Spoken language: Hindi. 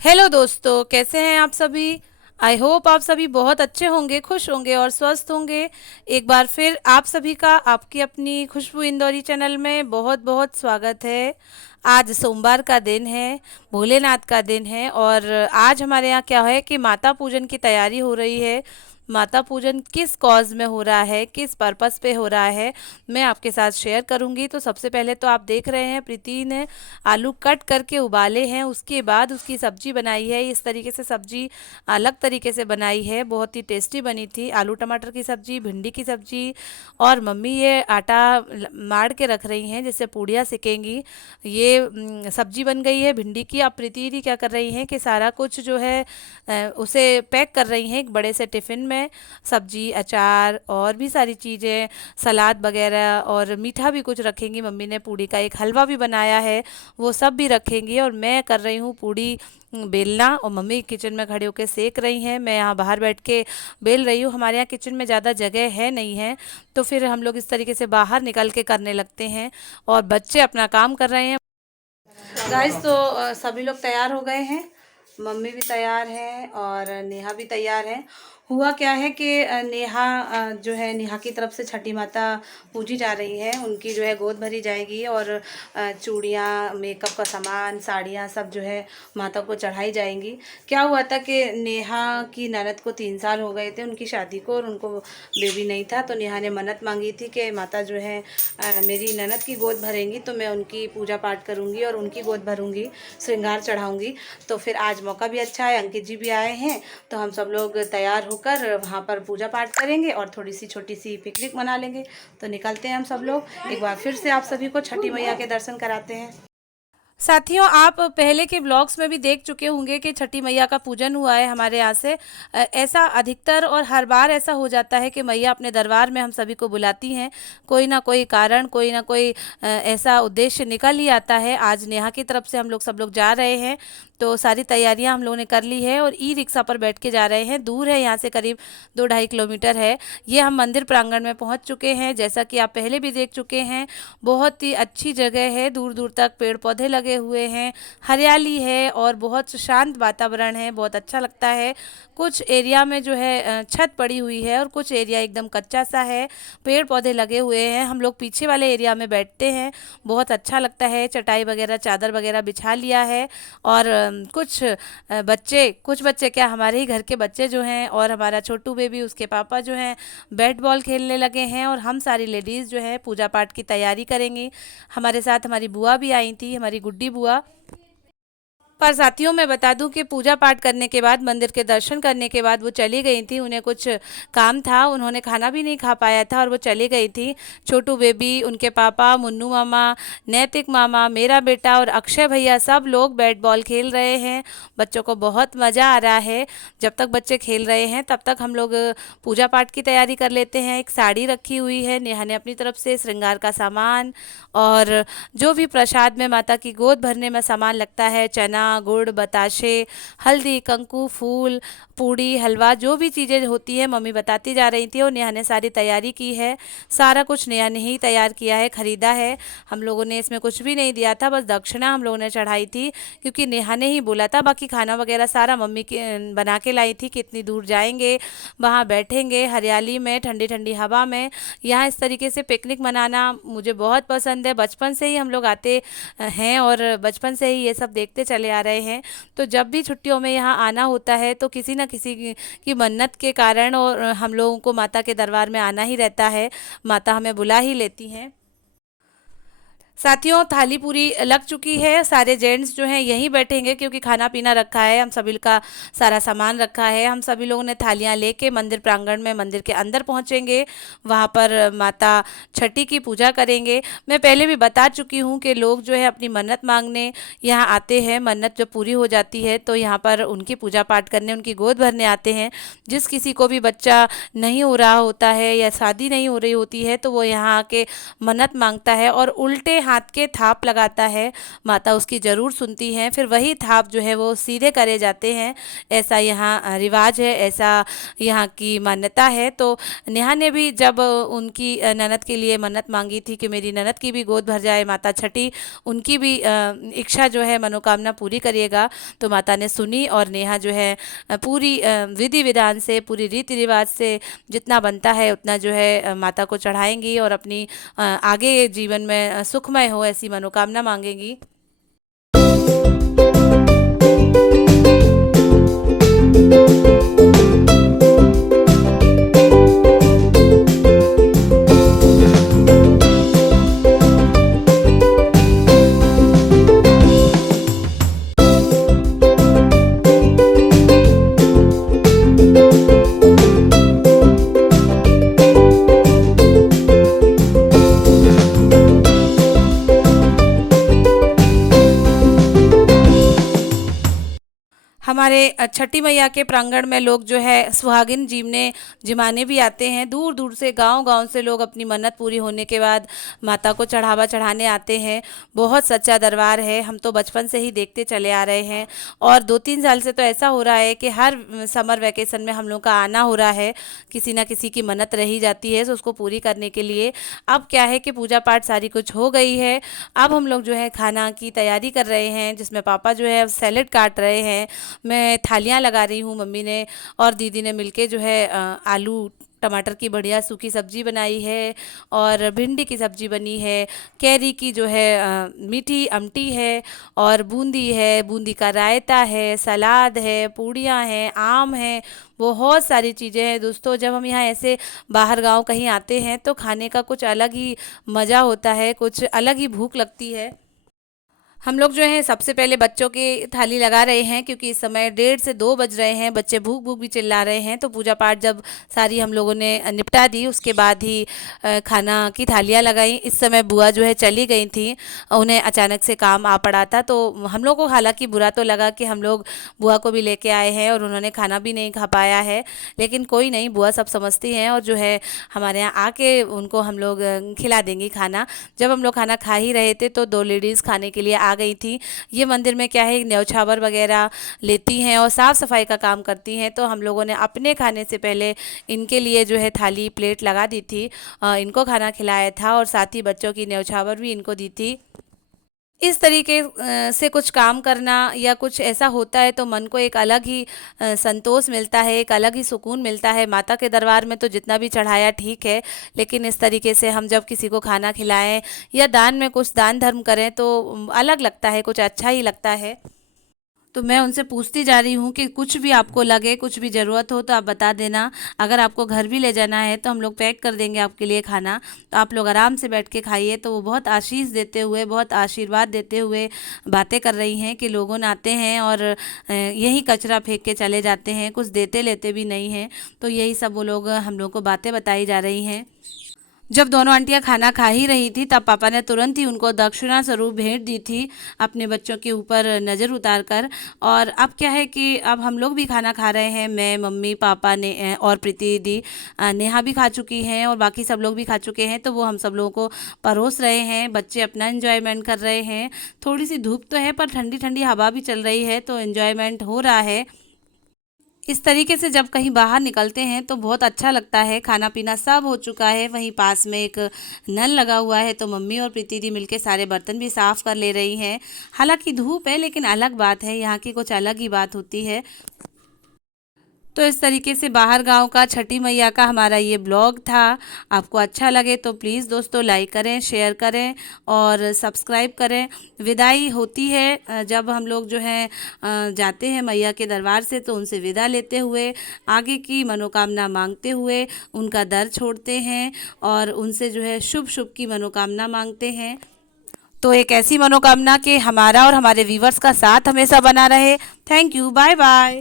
हेलो दोस्तों, कैसे हैं आप सभी। आई होप आप सभी बहुत अच्छे होंगे, खुश होंगे और स्वस्थ होंगे। एक बार फिर आप सभी का आपकी अपनी खुशबू इंदौरी चैनल में बहुत बहुत स्वागत है। आज सोमवार का दिन है, भोलेनाथ का दिन है और आज हमारे यहाँ क्या है कि माता पूजन की तैयारी हो रही है। माता पूजन किस कॉज में हो रहा है, किस पर्पस पे हो रहा है, मैं आपके साथ शेयर करूंगी। तो सबसे पहले तो आप देख रहे हैं प्रीति ने आलू कट करके उबाले हैं, उसके बाद उसकी सब्जी बनाई है। इस तरीके से सब्जी अलग तरीके से बनाई है, बहुत ही टेस्टी बनी थी। आलू टमाटर की सब्जी, भिंडी की सब्जी और मम्मी ये आटा मार के रख रही हैं जिससे पूड़ियाँ सिकेंगी। ये सब्जी बन गई है भिंडी की। अब प्रीति दी क्या कर रही हैं कि सारा कुछ जो है उसे पैक कर रही हैं एक बड़े से टिफ़िन में। सब्जी, अचार और भी सारी चीज़ें, सलाद वगैरह और मीठा भी कुछ रखेंगी। मम्मी ने पूड़ी का एक हलवा भी बनाया है, वो सब भी रखेंगी। और मैं कर रही हूँ पूड़ी बेलना और मम्मी किचन में खड़े होकर सेक रही हैं, मैं यहाँ बाहर बैठ के बेल रही हूँ। हमारे यहाँ किचन में ज़्यादा जगह है नहीं है, तो फिर हम लोग इस तरीके से बाहर निकल के करने लगते हैं और बच्चे अपना काम कर रहे हैं। गाइस तो सभी लोग तैयार हो गए हैं, मम्मी भी तैयार है और नेहा भी तैयार है। हुआ क्या है कि नेहा जो है नेहा की तरफ से छठी माता पूजी जा रही है, उनकी जो है गोद भरी जाएगी और चूड़ियाँ, मेकअप का सामान, साड़ियाँ सब जो है माता को चढ़ाई जाएंगी। क्या हुआ था कि नेहा की ननद को 3 साल हो गए थे उनकी शादी को और उनको बेबी नहीं था, तो नेहा ने मन्नत मांगी थी कि माता जो है मेरी ननद की गोद भरेंगी तो मैं उनकी पूजा पाठ करूंगी और उनकी गोद भरूंगी, श्रृंगार चढ़ाऊंगी। तो फिर आज मौका भी अच्छा है, अंकित जी भी आए हैं, तो हम सब लोग तैयार होकर वहाँ पर पूजा पाठ करेंगे और थोड़ी सी छोटी सी पिकनिक मना लेंगे। तो निकलते हैं हम सब लोग। एक बार फिर से आप सभी को छठी मैया के दर्शन कराते हैं। साथियों, आप पहले के व्लॉग्स में भी देख चुके होंगे कि छठी मैया का पूजन हुआ है हमारे यहाँ से। ऐसा अधिकतर और हर बार ऐसा हो जाता है कि मैया अपने दरबार में हम सभी को बुलाती हैं। कोई ना कोई कारण, कोई ना कोई ऐसा उद्देश्य निकल ही आता है। आज नेहा की तरफ से हम लोग सब लोग जा रहे हैं, तो सारी तैयारियां हम लोगों ने कर ली है और ई रिक्शा पर बैठ के जा रहे हैं। दूर है यहाँ से, करीब 2-2.5 किलोमीटर है। ये हम मंदिर प्रांगण में पहुँच चुके हैं, जैसा कि आप पहले भी देख चुके हैं। बहुत ही अच्छी जगह है, दूर दूर तक पेड़ पौधे लगे हुए हैं, हरियाली है और बहुत शांत वातावरण है, बहुत अच्छा लगता है। कुछ एरिया में जो है छत पड़ी हुई है और कुछ एरिया एकदम कच्चा सा है, पेड़ पौधे लगे हुए हैं। हम लोग पीछे वाले एरिया में बैठते हैं, बहुत अच्छा लगता है। चटाई वगैरह, चादर वगैरह बिछा लिया है और कुछ बच्चे क्या, हमारे ही घर के बच्चे जो हैं और हमारा छोटू बेबी, उसके पापा जो हैं बैट बॉल खेलने लगे हैं और हम सारी लेडीज़ जो है पूजा पाठ की तैयारी करेंगी। हमारे साथ हमारी बुआ भी आई थी, हमारी गुड्डी बुआ। पर साथियों, मैं बता दूं कि पूजा पाठ करने के बाद, मंदिर के दर्शन करने के बाद वो चली गई थी, उन्हें कुछ काम था, उन्होंने खाना भी नहीं खा पाया था और वो चली गई थी। छोटू बेबी, उनके पापा, मुन्नू मामा, नैतिक मामा, मेरा बेटा और अक्षय भैया सब लोग बैट बॉल खेल रहे हैं। बच्चों को बहुत मज़ा आ रहा है। जब तक बच्चे खेल रहे हैं तब तक हम लोग पूजा पाठ की तैयारी कर लेते हैं। एक साड़ी रखी हुई है, नेहा ने अपनी तरफ से श्रृंगार का सामान और जो भी प्रसाद में माता की गोद भरने में सामान लगता है, चना, गुड़, बताशे, हल्दी, कंकु, फूल, पूड़ी, हलवा, जो भी चीज़ें होती है मम्मी बताती जा रही थी और नेहा ने सारी तैयारी की है। सारा कुछ नेहा ने ही तैयार किया है, खरीदा है। हम लोगों ने इसमें कुछ भी नहीं दिया था, बस दक्षिणा हम लोगों ने चढ़ाई थी क्योंकि नेहा ने ही बोला था। बाकी खाना वगैरह सारा मम्मी की बना के लाई थी। कितनी दूर जाएंगे, वहाँ बैठेंगे हरियाली में, ठंडी ठंडी हवा में। यहाँ इस तरीके से पिकनिक मनाना मुझे बहुत पसंद है। बचपन से ही हम लोग आते हैं और बचपन से ही ये सब देखते चले आ रहे हैं। तो जब भी छुट्टियों में यहाँ आना होता है तो किसी न किसी की मन्नत के कारण और हम लोगों को माता के दरबार में आना ही रहता है, माता हमें बुला ही लेती हैं। साथियों, थाली पूरी लग चुकी है, सारे जेंट्स जो हैं यहीं बैठेंगे क्योंकि खाना पीना रखा है, हम सभी का सारा सामान रखा है। हम सभी लोगों ने थालियां लेके मंदिर प्रांगण में, मंदिर के अंदर पहुंचेंगे, वहां पर माता छठी की पूजा करेंगे। मैं पहले भी बता चुकी हूं कि लोग जो है अपनी मन्नत मांगने यहाँ आते हैं, मन्नत जब पूरी हो जाती है तो यहाँ पर उनकी पूजा पाठ करने, उनकी गोद भरने आते हैं। जिस किसी को भी बच्चा नहीं हो रहा होता है या शादी नहीं हो रही होती है तो वो यहाँ आके मन्नत मांगता है और उल्टे हाथ के थाप लगाता है, माता उसकी ज़रूर सुनती हैं, फिर वही थाप जो है वो सीधे करे जाते हैं। ऐसा यहाँ रिवाज है, ऐसा यहाँ की मान्यता है। तो नेहा ने भी जब उनकी ननद के लिए मन्नत मांगी थी कि मेरी ननद की भी गोद भर जाए माता छठी, उनकी भी इच्छा जो है मनोकामना पूरी करिएगा। तो माता ने सुनी और नेहा जो है पूरी विधि विधान से, पूरी रीति रिवाज से जितना बनता है उतना जो है माता को चढ़ाएंगी और अपनी आगे जीवन में सुखमय हो ऐसी मनोकामना मांगेंगी। हमारे छठी मैया के प्रांगण में लोग जो है सुहागिन जिमाने भी आते हैं। दूर दूर से, गांव-गांव से लोग अपनी मन्नत पूरी होने के बाद माता को चढ़ावा चढ़ाने आते हैं। बहुत सच्चा दरबार है, हम तो बचपन से ही देखते चले आ रहे हैं और 2-3 साल से तो ऐसा हो रहा है कि हर समर वैकेशन में हम लोग का आना हो रहा है। किसी ना किसी की मन्नत रही जाती है तो उसको पूरी करने के लिए। अब क्या है कि पूजा पाठ सारी कुछ हो गई है, अब हम लोग जो है खाना की तैयारी कर रहे हैं, जिसमें पापा जो है सैलेड काट रहे हैं, मैं थालियाँ लगा रही हूँ, मम्मी ने और दीदी ने मिलके जो है आलू टमाटर की बढ़िया सूखी सब्जी बनाई है और भिंडी की सब्जी बनी है, कैरी की जो है मीठी आमटी है और बूंदी है, बूंदी का रायता है, सलाद है, पूड़ियाँ हैं, आम है, बहुत सारी चीज़ें हैं। दोस्तों, जब हम यहाँ ऐसे बाहर गांव कहीं आते हैं तो खाने का कुछ अलग ही मज़ा होता है, कुछ अलग ही भूख लगती है। हम लोग जो हैं सबसे पहले बच्चों की थाली लगा रहे हैं क्योंकि इस समय 1:30 से 2 बज रहे हैं, बच्चे भूख भूख भी चिल्ला रहे हैं। तो पूजा पाठ जब सारी हम लोगों ने निपटा दी उसके बाद ही खाना की थालियां लगाई। इस समय बुआ जो है चली गई थी, उन्हें अचानक से काम आ पड़ा था, तो हम लोग को हालांकि बुरा तो लगा कि हम लोग बुआ को भी लेके आए हैं और उन्होंने खाना भी नहीं खा पाया है, लेकिन कोई नहीं, बुआ सब समझती हैं और जो है हमारे यहाँ आके उनको हम लोग खिला देंगी खाना। जब हम लोग खाना खा ही रहे थे तो 2 लेडीज़ खाने के लिए आ गई थी। ये मंदिर में क्या है, न्यौछावर वगैरह लेती हैं और साफ़ सफाई का काम करती हैं। तो हम लोगों ने अपने खाने से पहले इनके लिए जो है थाली प्लेट लगा दी थी, इनको खाना खिलाया था और साथ ही बच्चों की न्यौछावर भी इनको दी थी। इस तरीके से कुछ काम करना या कुछ ऐसा होता है तो मन को एक अलग ही संतोष मिलता है, एक अलग ही सुकून मिलता है। माता के दरबार में तो जितना भी चढ़ाया ठीक है, लेकिन इस तरीके से हम जब किसी को खाना खिलाएं या दान में कुछ दान धर्म करें तो अलग लगता है, कुछ अच्छा ही लगता है। तो मैं उनसे पूछती जा रही हूँ कि कुछ भी आपको लगे, कुछ भी ज़रूरत हो तो आप बता देना। अगर आपको घर भी ले जाना है तो हम लोग पैक कर देंगे आपके लिए खाना, तो आप लोग आराम से बैठ के खाइए। तो वो बहुत आशीष देते हुए, बहुत आशीर्वाद देते हुए बातें कर रही हैं कि लोगों ने आते हैं और यही कचरा फेंक के चले जाते हैं, कुछ देते लेते भी नहीं हैं। तो यही सब वो लोग हम लोग को बातें बताई जा रही हैं। जब दोनों आंटियां खाना खा ही रही थी तब पापा ने तुरंत ही उनको दक्षिणा स्वरूप भेंट दी थी, अपने बच्चों के ऊपर नज़र उतार कर। और अब क्या है कि अब हम लोग भी खाना खा रहे हैं, मैं, मम्मी, पापा ने और प्रीति दी, नेहा भी खा चुकी हैं और बाकी सब लोग भी खा चुके हैं। तो वो हम सब लोगों को परोस रहे हैं, बच्चे अपना एंजॉयमेंट कर रहे हैं। थोड़ी सी धूप तो है पर ठंडी ठंडी हवा भी चल रही है, तो एंजॉयमेंट हो रहा है। इस तरीके से जब कहीं बाहर निकलते हैं तो बहुत अच्छा लगता है। खाना पीना सब हो चुका है, वहीं पास में एक नल लगा हुआ है तो मम्मी और प्रीति दी मिलके सारे बर्तन भी साफ़ कर ले रही हैं। हालांकि धूप है लेकिन अलग बात है, यहाँ की कुछ अलग ही बात होती है। तो इस तरीके से बाहर गांव का छठी मैया का हमारा ये ब्लॉग था। आपको अच्छा लगे तो प्लीज़ दोस्तों लाइक करें, शेयर करें और सब्सक्राइब करें। विदाई होती है जब हम लोग जो हैं जाते हैं मैया के दरबार से, तो उनसे विदा लेते हुए आगे की मनोकामना मांगते हुए उनका दर छोड़ते हैं और उनसे जो है शुभ शुभ की मनोकामना मांगते हैं। तो एक ऐसी मनोकामना कि हमारा और हमारे व्यूवर्स का साथ हमेशा बना रहे। Thank you, bye bye.